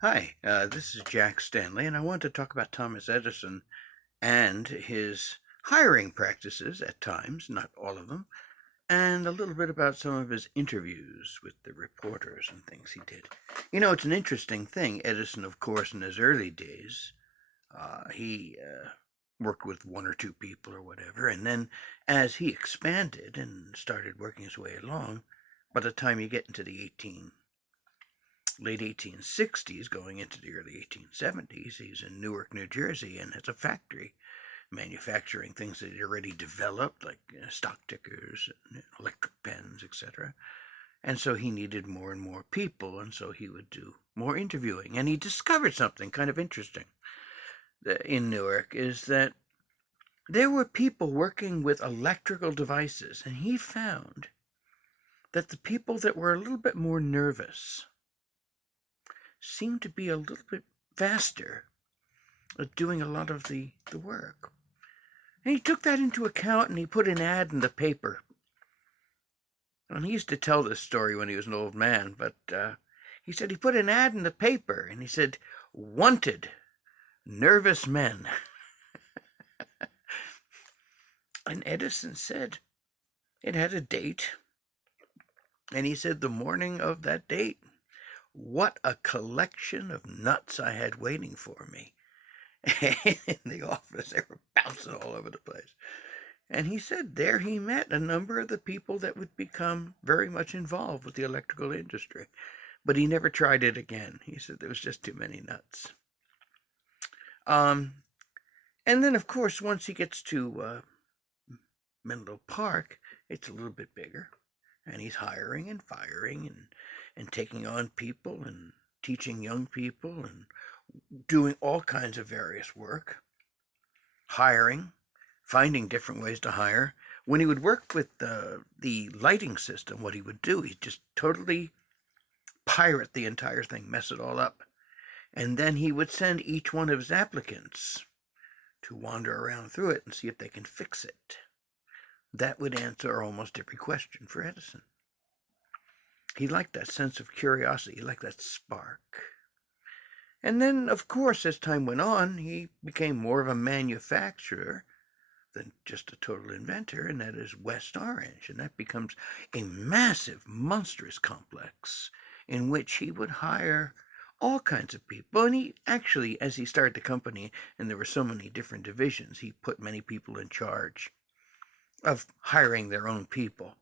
Hi, this is Jack Stanley, and I want to talk about Thomas Edison and his hiring practices at times, not all of them, and a little bit about some of his interviews with the reporters and things he did. It's an interesting thing. Edison, of course, in his early days, he worked with one or two people or whatever, and then as he expanded and started working his way along, by the time you get into the late 1860s, going into the early 1870s. He's in Newark, New Jersey, and has a factory manufacturing things that he already developed, like stock tickers, and electric pens, etc. And so he needed more and more people, and so he would do more interviewing. And he discovered something kind of interesting in Newark, is that there were people working with electrical devices, and he found that the people that were a little bit more nervous seemed to be a little bit faster at doing a lot of the work. And he took that into account and he put an ad in the paper. And he used to tell this story when he was an old man, but he said he put an ad in the paper and he said, "Wanted nervous men." And Edison said it had a date. And he said the morning of that date, what a collection of nuts I had waiting for me. In the office, they were bouncing all over the place. And he said there he met a number of the people that would become very much involved with the electrical industry. But he never tried it again. He said there was just too many nuts. Um, and then, of course, once he gets to Menlo Park, it's a little bit bigger. And he's hiring and firing and taking on people and teaching young people and doing all kinds of various work, hiring, finding different ways to hire. When he would work with the lighting system, what he would do, he'd just totally pirate the entire thing, mess it all up. And then he would send each one of his applicants to wander around through it and see if they can fix it. That would answer almost every question for Edison. He liked that sense of curiosity. He liked that spark. And then, of course, as time went on, he became more of a manufacturer than just a total inventor, and that is West Orange. And that becomes a massive, monstrous complex in which he would hire all kinds of people. And he actually, as he started the company, and there were so many different divisions, he put many people in charge of hiring their own people,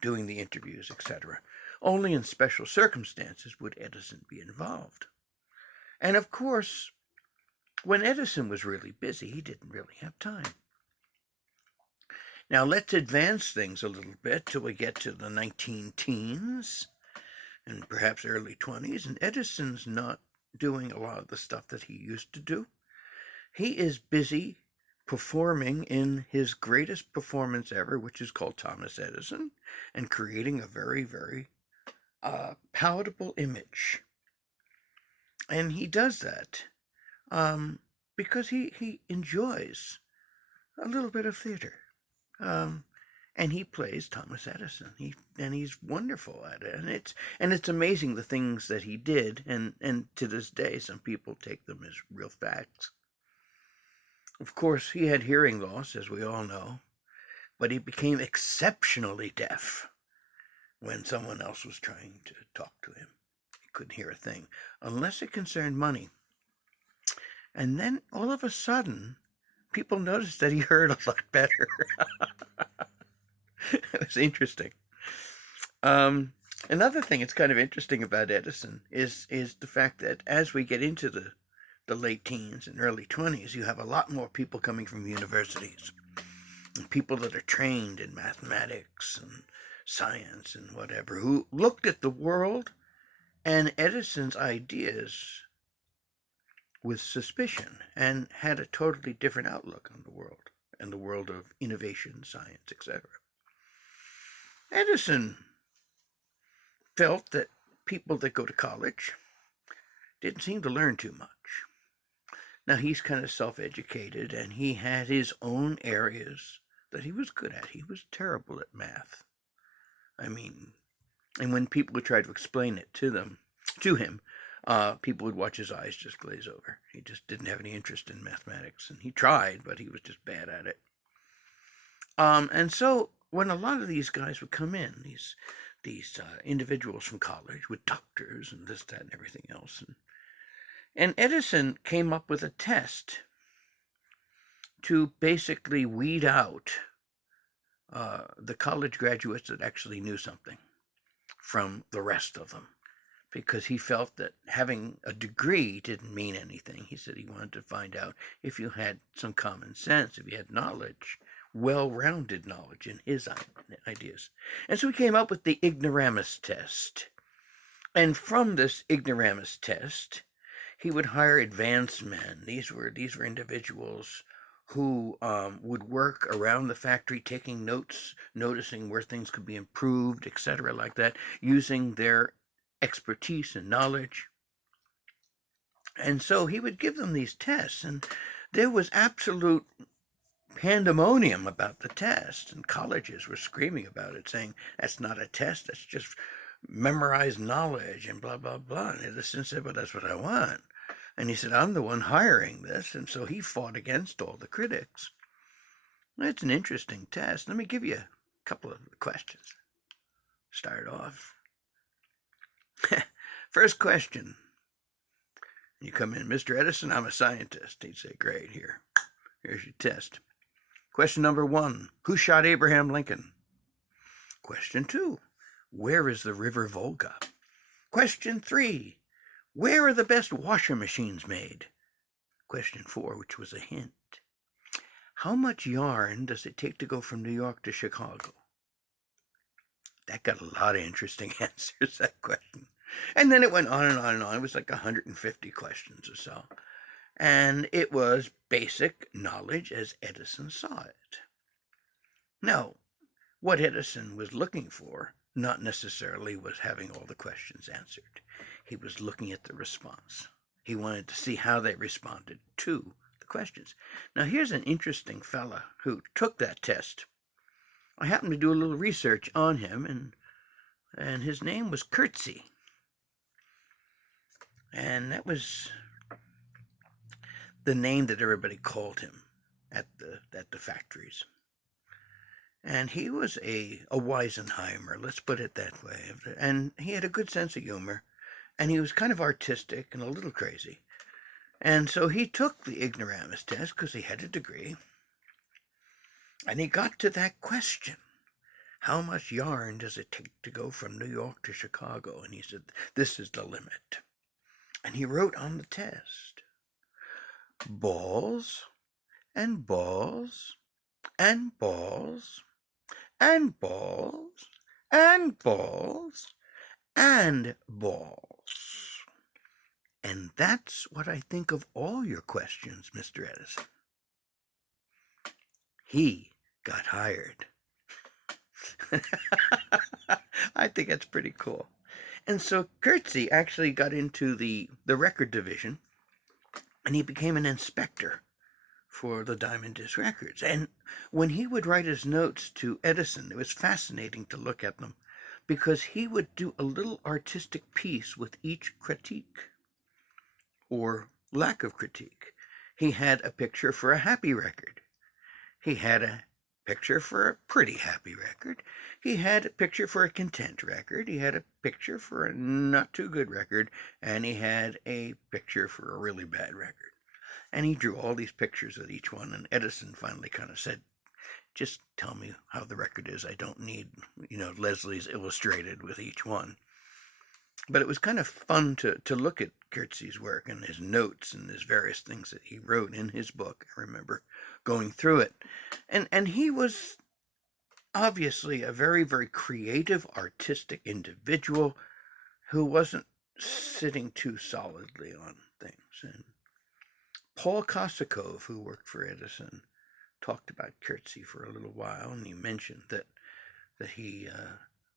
doing the interviews, etc. Only in special circumstances would Edison be involved. And of course, when Edison was really busy, he didn't really have time. Now let's advance things a little bit till we get to the 19 teens and perhaps early 20s, and Edison's not doing a lot of the stuff that he used to do. He is busy performing in his greatest performance ever, which is called Thomas Edison, and creating a very, very palatable image. And he does that because he enjoys a little bit of theater. And he plays Thomas Edison. He's wonderful at it, and it's amazing the things that he did, and to this day, some people take them as real facts. Of course, he had hearing loss, as we all know, but he became exceptionally deaf when someone else was trying to talk to him. He couldn't hear a thing, unless it concerned money. And then, all of a sudden, people noticed that he heard a lot better. It was interesting. Another thing that's kind of interesting about Edison is the fact that as we get into the late teens and early 20s, you have a lot more people coming from universities, and people that are trained in mathematics and science and whatever, who looked at the world and Edison's ideas with suspicion and had a totally different outlook on the world and the world of innovation, science, etc. Edison felt that people that go to college didn't seem to learn too much. Now, he's kind of self-educated, and he had his own areas that he was good at. He was terrible at math. I mean, and when people would try to explain it to him, people would watch his eyes just glaze over. He just didn't have any interest in mathematics, and he tried, but he was just bad at it. And so when a lot of these guys would come in, these individuals from college with doctors and this, that, and everything else, and Edison came up with a test to basically weed out the college graduates that actually knew something from the rest of them, because he felt that having a degree didn't mean anything. He said he wanted to find out if you had some common sense, if you had knowledge, well-rounded knowledge in his ideas. And so he came up with the Ignoramus Test. And from this Ignoramus Test, he would hire advanced men. These were individuals who would work around the factory, taking notes, noticing where things could be improved, etc., like that, using their expertise and knowledge. And so he would give them these tests, and there was absolute pandemonium about the test, and colleges were screaming about it, saying, that's not a test, that's just memorized knowledge, and blah, blah, blah. And Edison said, well, that's what I want. And he said, I'm the one hiring this, and so he fought against all the critics. It's an interesting test. Let me give you a couple of questions. Start off. First question. You come in, Mr. Edison, I'm a scientist. He'd say, great, here's your test. Question number 1, who shot Abraham Lincoln? Question 2, where is the river Volga? Question 3, where are the best washer machines made? Question 4, which was a hint. How much yarn does it take to go from New York to Chicago? That got a lot of interesting answers, that question. And then it went on and on and on. It was like 150 questions or so. And it was basic knowledge as Edison saw it. Now, what Edison was looking for, not necessarily was having all the questions answered. He was looking at the response. He wanted to see how they responded to the questions. Now, here's an interesting fella who took that test. I happened to do a little research on him, and his name was Curtsey. And that was the name that everybody called him at the factories. And he was a Weisenheimer, let's put it that way. And he had a good sense of humor, and he was kind of artistic and a little crazy. And so he took the Ignoramus Test because he had a degree, and he got to that question. How much yarn does it take to go from New York to Chicago? And he said, this is the limit. And he wrote on the test, balls and balls and balls and balls and balls and balls. And that's what I think of all your questions, Mr. Edison. He got hired. I think that's pretty cool. And so Curtsey actually got into the record division, and he became an inspector for the Diamond Disc Records. And when he would write his notes to Edison, it was fascinating to look at them, because he would do a little artistic piece with each critique or lack of critique. He had a picture for a happy record. He had a picture for a pretty happy record. He had a picture for a content record. He had a picture for a not too good record. And he had a picture for a really bad record. And he drew all these pictures of each one. And Edison finally kind of said, just tell me how the record is. I don't need, Leslie's illustrated with each one. But it was kind of fun to look at Curtsey's work and his notes and his various things that he wrote in his book. I remember going through it. And he was obviously a very, very creative, artistic individual who wasn't sitting too solidly on things. And Paul Kosakov, who worked for Edison, talked about Curtsey for a little while, and he mentioned that he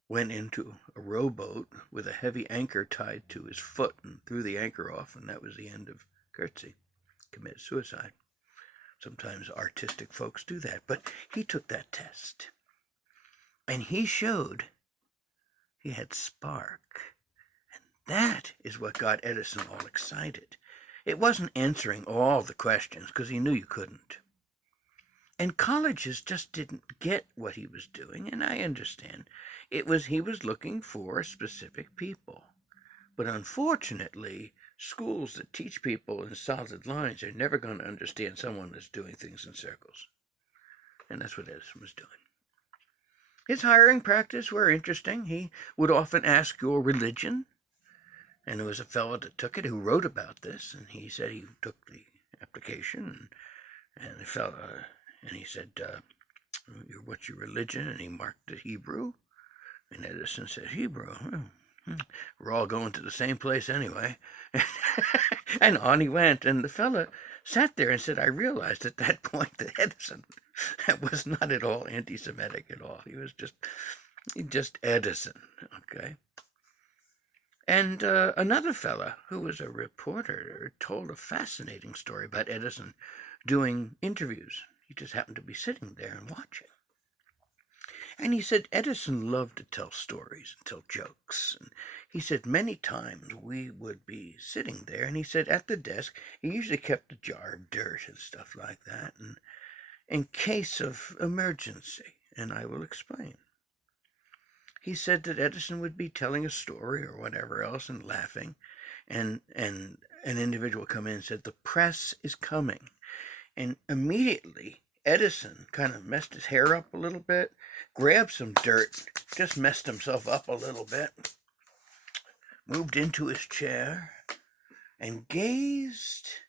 went into a rowboat with a heavy anchor tied to his foot and threw the anchor off, and that was the end of Curtsey. Committed suicide. Sometimes artistic folks do that, but he took that test, and he showed he had spark and That is what got Edison all excited. It wasn't answering all the questions, because he knew you couldn't. And colleges just didn't get what he was doing, and I understand. He was looking for specific people. But unfortunately, schools that teach people in solid lines are never going to understand someone that's doing things in circles. And that's what Edison was doing. His hiring practice were interesting. He would often ask your religion. And there was a fellow that took it who wrote about this, and he said he took the application, and the fellow, and he said, "What's your religion?" And he marked it Hebrew, and Edison said, "Hebrew. We're all going to the same place anyway." And on he went, and the fellow sat there and said, "I realized at that point that Edison was not at all anti-Semitic at all. He was just Edison, okay?" And another fella who was a reporter told a fascinating story about Edison doing interviews. He just happened to be sitting there and watching. And he said Edison loved to tell stories and tell jokes. And he said many times we would be sitting there, and he said at the desk, he usually kept a jar of dirt and stuff like that, and in case of emergency, and I will explain. He said that Edison would be telling a story or whatever else and laughing, and an individual come in and said, "The press is coming." And immediately Edison kind of messed his hair up a little bit, grabbed some dirt, just messed himself up a little bit, moved into his chair, and gazed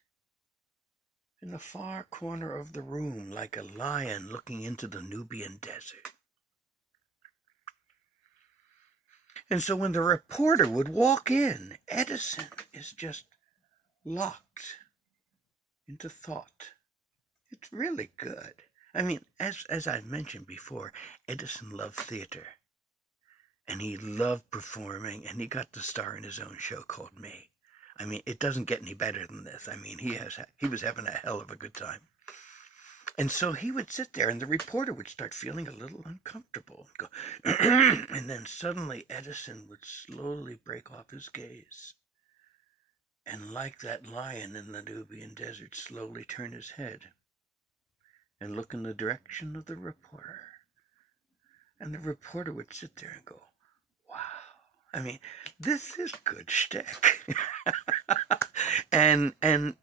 in the far corner of the room like a lion looking into the Nubian desert. And so when the reporter would walk in, Edison is just locked into thought. It's really good. I mean, as I've mentioned before, Edison loved theater. And he loved performing, and he got to star in his own show called Me. I mean, it doesn't get any better than this. I mean, he was having a hell of a good time. And so he would sit there, and the reporter would start feeling a little uncomfortable. Go, and then suddenly Edison would slowly break off his gaze. And like that lion in the Nubian desert, slowly turn his head and look in the direction of the reporter. And the reporter would sit there and go, "Wow." I mean, this is good shtick. and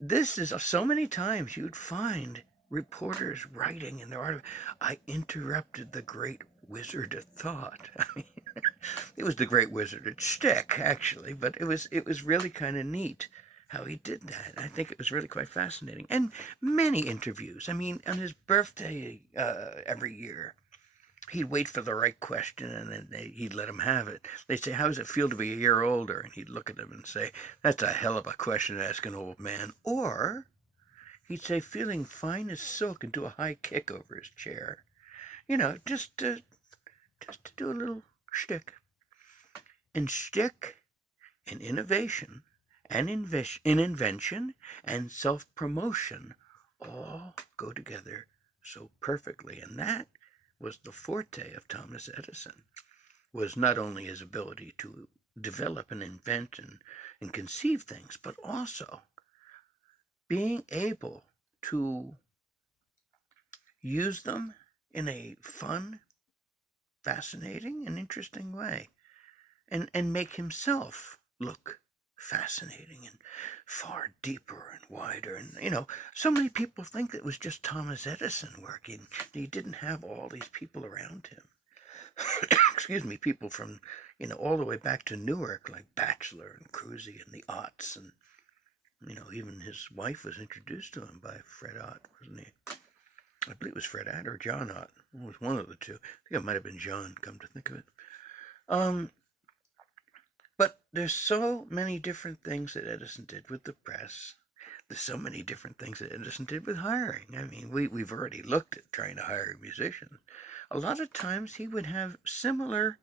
this is so many times you'd find reporters writing in their article, "I interrupted the great wizard of thought." I mean, it was the great wizard of shtick, actually, but it was really kind of neat how he did that. I think it was really quite fascinating. And many interviews. I mean, on his birthday every year, he'd wait for the right question, and then he'd let him have it. They'd say, "How does it feel to be a year older?" And he'd look at them and say, "That's a hell of a question to ask an old man." Or he'd say, "Feeling fine as silk," and do a high kick over his chair. You know, just to do a little shtick. And shtick and innovation and invention and self-promotion all go together so perfectly. And that was the forte of Thomas Edison, was not only his ability to develop and invent and conceive things, but also being able to use them in a fun, fascinating, and interesting way, and make himself look fascinating and far deeper and wider. And, you know, so many people think that it was just Thomas Edison working. He didn't have all these people around him. Excuse me, people from, you know, all the way back to Newark, like Batchelor and Cruzy and the Otts. And, you know, even his wife was introduced to him by Fred Ott, wasn't he? I believe it was Fred Ott or John Ott. It was one of the two. I think it might have been John, come to think of it. But there's so many different things that Edison did with the press. There's so many different things that Edison did with hiring. I mean, we've already looked at trying to hire musicians. A lot of times he would have similar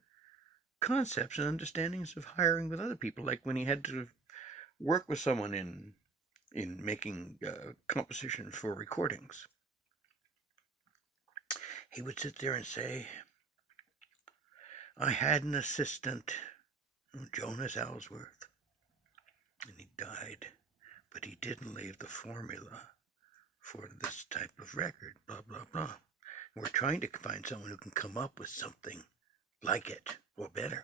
concepts and understandings of hiring with other people, like when he had to work with someone in making composition for recordings. He would sit there and say, "I had an assistant Jonas Ellsworth. And he died, but he didn't leave the formula for this type of record, blah, blah, blah. We're trying to find someone who can come up with something like it or better.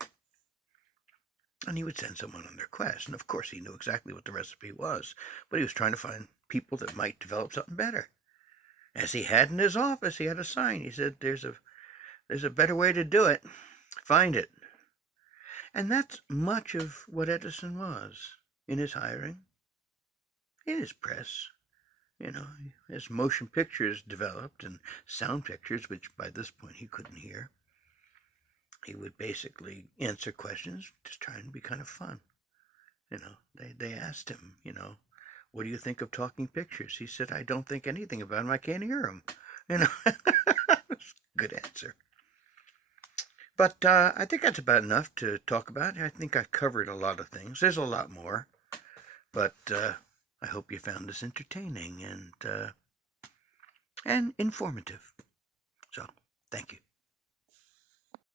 And he would send someone on their quest. And of course, he knew exactly what the recipe was, but he was trying to find people that might develop something better. As he had in his office, he had a sign. He said, there's a better way to do it. Find it. And that's much of what Edison was in his hiring, in his press. As motion pictures developed and sound pictures, which by this point he couldn't hear, he would basically answer questions, just trying to be kind of fun. They asked him, what do you think of talking pictures? He said, I don't think anything about them. I can't hear them. Good answer. But I think that's about enough to talk about. I think I covered a lot of things. There's a lot more, but I hope you found this entertaining and informative. So, thank you.